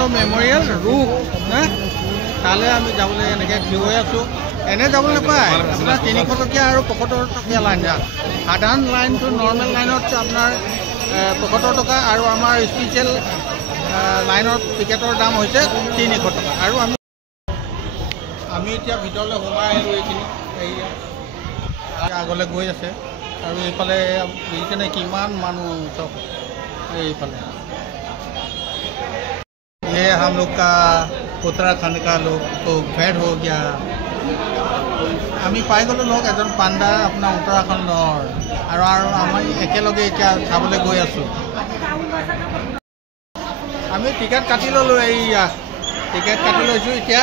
Vivekananda memorial ৰূপ না তালৈ আমি যাবলৈ এনেকৈ থিয় হৈ আছোঁ। এনে যাবলৈ নাপায়, আপোনাৰ 300 টকীয়া আৰু 75 টকীয়া লাইন যাম। সাধাৰণ লাইনটো নৰ্মেল লাইনত আপোনাৰ 75 টকা আৰু আমাৰ স্পেচিয়েল লাইনৰ টিকেটৰ দাম হৈছে 300 টকা। আৰু আমি এতিয়া ভিতৰলৈ সোমাই আহিলোঁ। এইখিনি এয়া আগলৈ গৈ আছে আৰু এইফালে দেখিছেনে কিমান মানুহ চব এইফালে। ये हम लोग का उत्तराखंड का लोग तो भेट हो गया। আমি পাই গ'লোঁ লগ এজন পাণ্ডা আপোনাৰ উত্তৰাখণ্ডৰ আৰু আমি একেলগে এতিয়া চাবলৈ গৈ আছোঁ। আমি টিকেট কাটি ল'লোঁ। এইয়া টিকেট কাটি লৈছোঁ। এতিয়া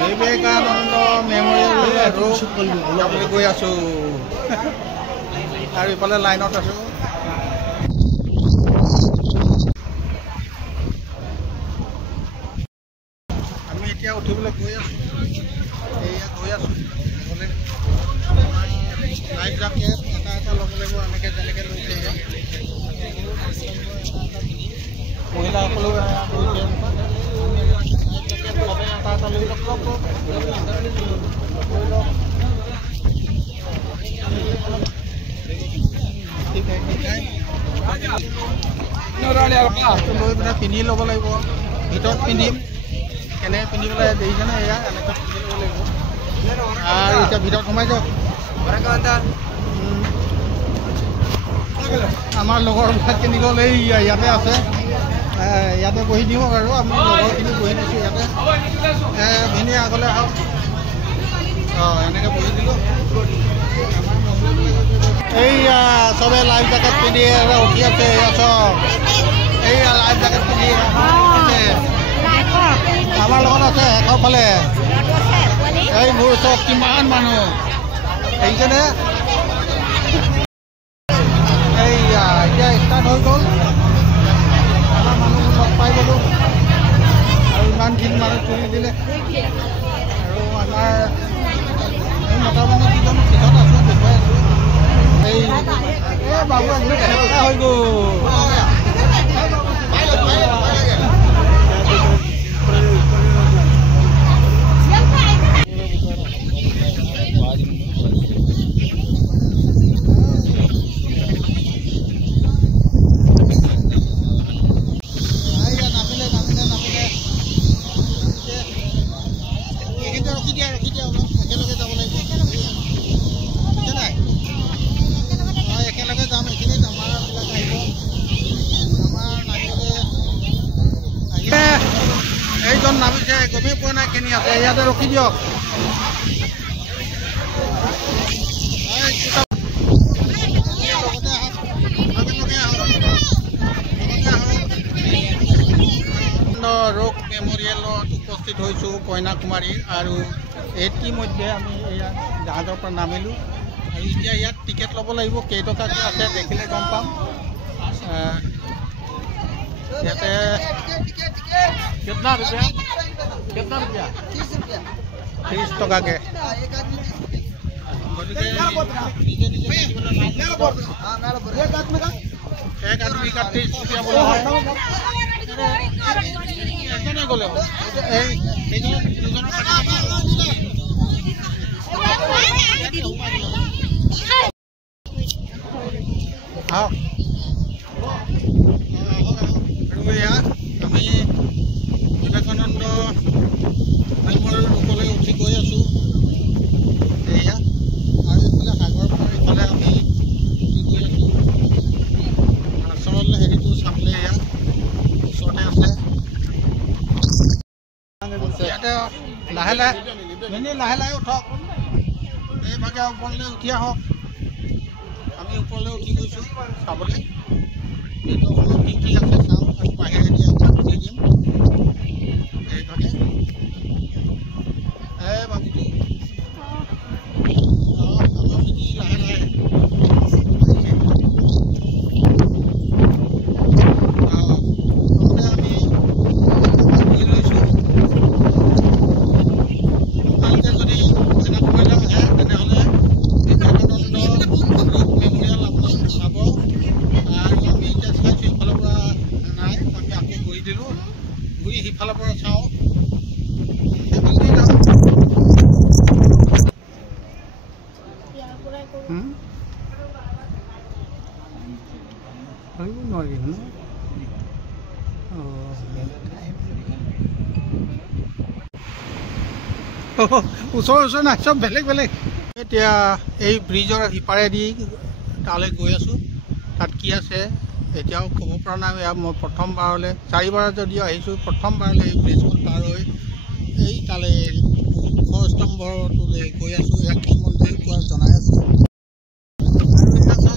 বিবেকানন্দ মেমৰিয়েল চাবলৈ গৈ আছোঁ আৰু ইফালে লাইনত আছোঁ। আমি এতিয়া উঠিবলৈ গৈ আছোঁ। এয়া গৈ আছোঁ লাইফ জাকেট এটা ল'ব লাগিব। এনেকৈ যেনেকৈ লৈছে মহিলাসকলেও লৈছে। এটা লৈ লওক লৈ পেলাই পিন্ধি ল'ব লাগিব। ভিতৰত পিন্ধিম কেনেকৈ পিন্ধিবলৈ দেখিছেনে? এয়া এনেকৈ পিন্ধি ল'ব লাগিব। আৰু এতিয়া ভিতৰত সোমাই যাওক। আমাৰ লগৰবিলাক কিনি গ'ল। এই ইয়াতে আছে, ইয়াতে বহি দিওঁ আৰু আমি লগৰখিনি বহি দিছোঁ ইয়াতে। ভিনি আগলৈ আহক। এনেকৈ বহি দিলোঁ। এইয়া চবে লাইফ জেকেট পিন্ধি উঠি আছে। এয়া চব এইয়া লাইফ জেকেট পিন্ধি আমাৰ লগত আছে শেষৰ ফালে। এই মোৰ চব কিমান মানুহ দেখিছেনে? এইয়া এতিয়া ষ্টাৰ্ট হৈ গ'ল। আমাৰ মানুহবোৰ লগ পাই গ'লোঁ আৰু ইমানখিনি মানুহ তুলি দিলে। আৰু আমাৰ এই মতা মানুহ কেইজন পিছত আছোঁ, দেখুৱাই আছোঁ। এই বাবু একদম কেনেকুৱা হৈ গ'ল। এইজন নামিছে, গমেই পোৱা নাই কেনি আছে। ইয়াতে ৰখি দিয়ক। ৰোগ মেমৰিয়েলত উপস্থিত হৈছোঁ কন্যাকুমাৰী। আৰু ইতিমধ্যে আমি এয়া জাহাজৰ পৰা নামিলোঁ আৰু এতিয়া ইয়াত টিকেট ল'ব লাগিব। কেইটকাকৈ আছে দেখিলে গম পাম। ইয়াতে कितना रुपया 30 टकाके। एक आदमी का 30 रुपया बोला है। ऐसा नहीं बोले हाँ আমি বিবেকানন্দ মেমৰিয়েল ৰূপলৈ উঠি গৈ আছোঁ। এয়া আৰু এইফালে সাগৰ পাৰ, ইফালে আমি উঠি গৈ আছোঁ। আচলতে হেৰিটো চাবলৈ এয়া ওচৰতে আছে। ইয়াতে লাহে লাহে উঠক। এইভাগে ওপৰলৈ উঠি আহক। আমি ওপৰলৈ উঠি গৈছোঁ চাবলৈ। এইটো কি কি আছে চাওঁ আৰু বাহিৰেদি উঠি দিম। এইভাগে বাবুটো আমাৰ যদি লাহে লাহে আমি বহি লৈছোঁ। আপোনালোকে যদি কন্যাকুমাৰীলৈ আহে তেনেহ'লে বিবেকানন্দ ৰোগ মেমৰিয়েল আপোনালোকে চাব। আৰু আমি এতিয়া চাইছোঁ ইফালৰ পৰা ভাবিব নোৱাৰি ন ওচৰ নাই চব বেলেগ বেলেগ এতিয়া এই ব্ৰিজৰ সিপাৰেদি তালৈ গৈ আছোঁ তাত কি আছে এতিয়াও ক'ব পৰা নাই মই প্ৰথমবাৰলৈ 4 বাৰ যদিও আহিছোঁ প্ৰথমবাৰলৈ এই ব্ৰিজখন পাৰ হৈ এই তালৈ স্তম্ভটোলৈ গৈ আছোঁ ইয়াক কি মন্দিৰ কোৱা জনাই আছোঁ আৰু এয়া চব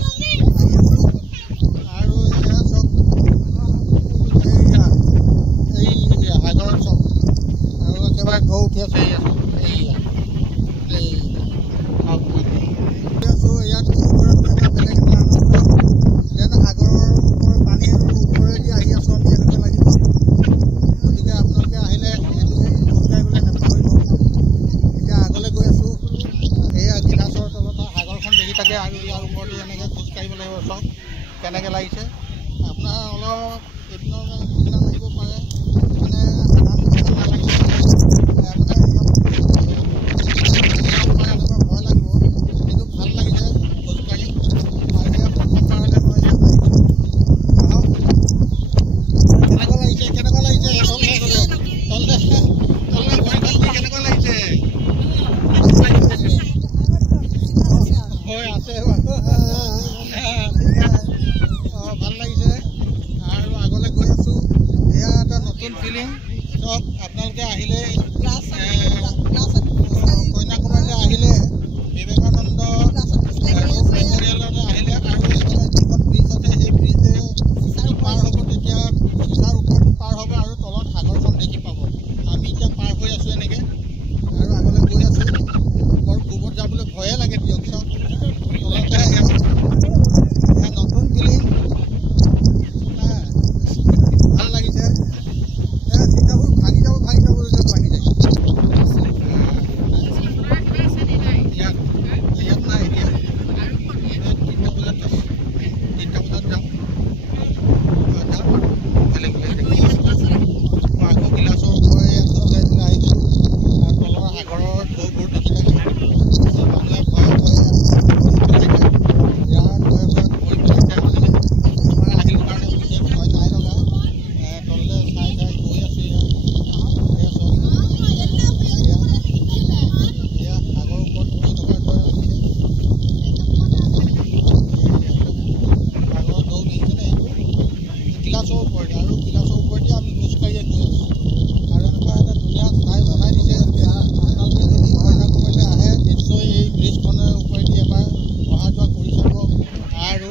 এই সাগৰৰ চব আৰু একেবাৰে ঢৌ উঠি আছে ইয়াত ইয়াত বেলেগ এটা আনন্দ যেন সাগৰৰ পানীৰ ওপৰেদি আহি আছোঁ আমি এনেকুৱা লাগিব গতিকে আপোনালোকে আহিলে এইটো খোজকাঢ়িবলৈ নাপাহৰিব এতিয়া আগলৈ গৈ আছোঁ এয়া গিলাচৰ তলত সাগৰখন দেখি থাকে আৰু ইয়াৰ ওপৰতে এনেকৈ খোজকাঢ়িব লাগিব চব কেনেকৈ লাগিছে আপোনাৰ অলপ এদিনৰ নিচিনা লাগিব পাৰে মানে আপোনালোকে আহিলে কন্যাকুমাৰীলৈ আহিলে বিবেকানন্দ মেমৰিয়েললৈ আহিলে আৰু যিখন ব্ৰিজ আছে সেই ব্ৰিজে পাৰ হ'ব তেতিয়া চিচাৰ ওপৰতো পাৰ হ'ব আৰু তলত সাগৰখন দেখি পাব আমি এতিয়া পাৰ হৈ আছোঁ এনেকৈ আৰু আগলৈ গৈ আছোঁ বৰ পূবত যাবলৈ ভয়ে লাগে দিয়ক চব তলতে নতুন ফিলিং ভাল লাগিছে ভাঙি যাব যেন লাগি যায় ইয়াত নাই এতিয়া 3টা বজাত যাম বেলেগ বেলেগ আকৌ গিলাচৰ ওপৰে ইয়াত খোজকাঢ়িবলৈ আহিছোঁ আৰু তলৰ সাগৰৰ ঢৌবোৰ দেখি থাকে মানুহে ভয়ে ভয়ে ইয়াৰ ভয়ে ভয়ে পৰি পেলাইছে মানে মই আহিলোঁ কাৰণে বিশেষ ভয় নাই লগা তললৈ চাই চাই গৈ আছোঁ ইয়াত গিলাচৰ ওপৰতে আৰু গিলাচৰ ওপৰতে আমি খোজকাঢ়িয়ে গৈ আছোঁ আৰু এনেকুৱা এটা ধুনীয়া ঠাই বনাই দিছে আপোনালোকে যদি কন্যাকুমাৰীলৈ আহে নিশ্চয় এই ব্ৰিজখনৰ ওপৰেদি এবাৰ অহা যোৱা কৰি চাব আৰু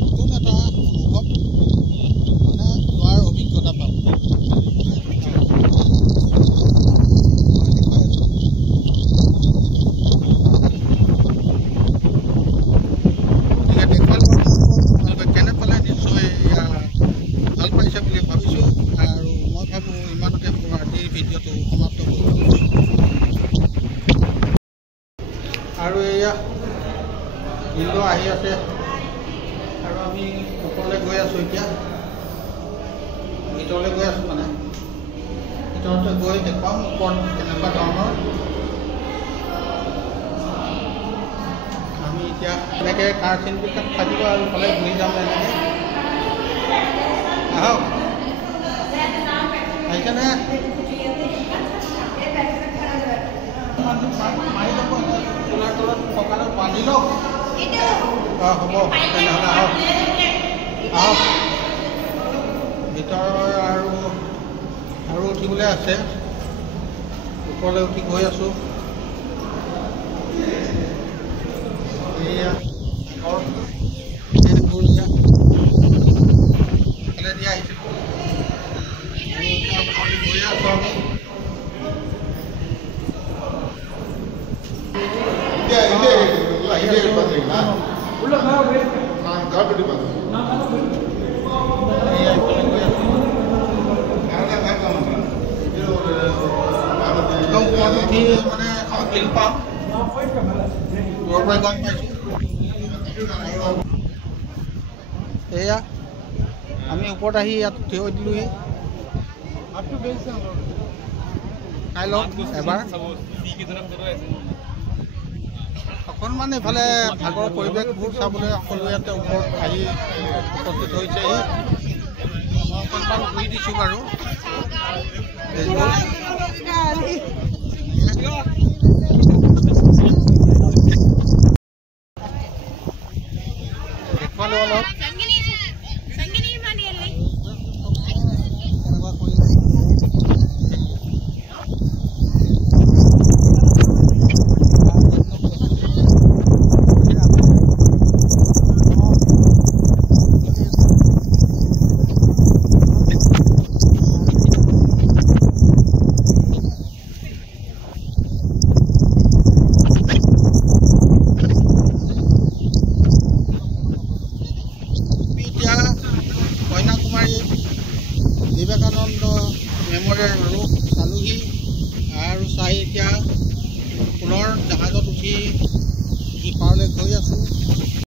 নতুন এটা অনুভৱ মানে লোৱাৰ অভিজ্ঞতা পাব আৰু এয়া বিন্দু আহি আছে আৰু আমি ওপৰলৈ গৈ আছোঁ এতিয়া ভিতৰলৈ গৈ আছোঁ মানে ভিতৰতে গৈ দেখুৱাম ওপৰত কেনেকুৱা ধৰণৰ আমি এতিয়া এনেকৈ কাৰ চিনবিলাক থাকিব আৰু ইফালে ঘূৰি যাম এনেকৈ আহক আহিছেনে মাৰি ল'ব চোলাৰ তলত কঁকালত বান্ধি লওক হ'ব তেনেহ'লে আহক আহক ভিতৰৰ আৰু উঠিবলৈ আছে ওপৰলৈ উঠি গৈ আছোঁ এয়া এফালে দি আহিছিলোঁ গৈ আছোঁ আমি মানে ফিল পাম দূৰৰ পৰাই গম পাইছোঁ এয়া আমি ওপৰত আহি ইয়াত থিয় হৈ দিলোঁহি চাই লওক এবাৰ অকণমান এইফালে ভাগৰ পৰিৱেশবোৰ চাবলৈ সকলো ইয়াতে ওপৰত আহি উপস্থিত হৈছেহি মই অকণমান ঘূৰি দিছোঁ বাৰু দেখুৱালোঁ অলপ বিবেকানন্দ মেমৰিয়েল ৰূপ চালোহি আৰু চাই এতিয়া পুনৰ জাহাজত উঠি সিপাৰলৈ গৈ আছোঁ।